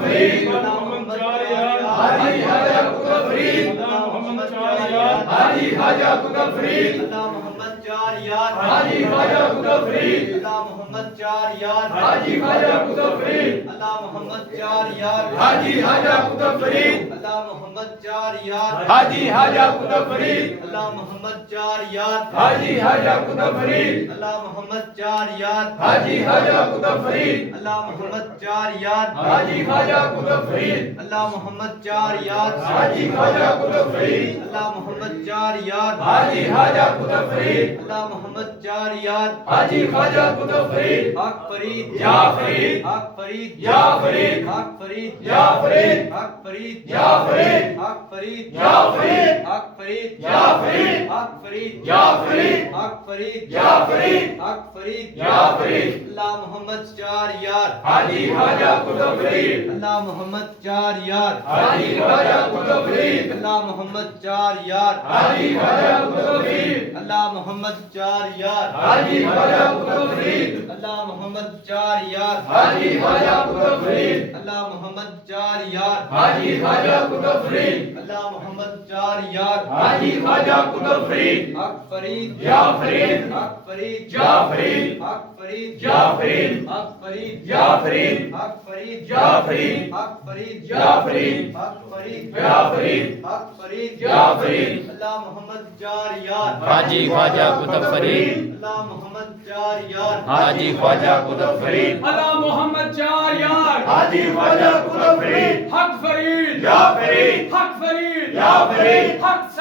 فرید اللہ محمد چار یار حاجی خواجہ قطب فرید اللہ محمد چار یار حاجی خواجہ قطب فرید اللہ محمد چار یار حاجی خواجہ قطب فرید اللہ محمد چار یار حاجی خواجہ قطب فرید اللہ محمد چار یار حاجی خواجہ قطب فرید اللہ محمد چار یار حاجی خواجہ قطب فرید اللہ محمد چار یار حاجی خواجہ قطب فرید اللہ محمد چار یار حاجی خواجہ قطب فرید اللہ محمد چار یار حاجی خواجہ قطب فرید اللہ محمد چار یار حاجی خواجہ قطب فرید اللہ محمد چار یار حاجی خواجہ قطب فرید اللہ محمد چار یار حاجی خواجہ قطب فرید حق فرید یا فرید حق فرید یا فرید حق فرید یا فرید حق فرید یا فرید حق فرید یا فرید حق فرید یا فرید حق فرید یا فرید حق فرید یا فرید حق فرید یا فرید اللہ محمد چار یار حاجی خواجہ قطب فرید اللہ محمد چار یار حاجی خواجہ قطب فرید اللہ محمد چار یار حاجی خواجہ قطب فرید اللہ محمد چار یار حاجی خواجہ قطب فرید اللہ محمد چار یار حاجی خواجہ قطب فرید اللہ محمد چار یار حاجی خواجہ قطب فرید اللہ محمد چار یار حاجی خواجہ قطب فرید حق فرید یا فرید حق فرید یا فرید حق فرید یا فرید حق فرید یا فرید حق فرید یا فرید حق فرید یا فرید حق فرید یا فرید حق فرید یا فرید اللہ محمد چار یار حاجی خواجہ قطب فرید اللہ محمد چار یار حاجی خواجہ قطب فرید اللہ محمد چار یار حاجی خواجہ قطب فرید حق فرید یا فرید حق فرید یا فرید حق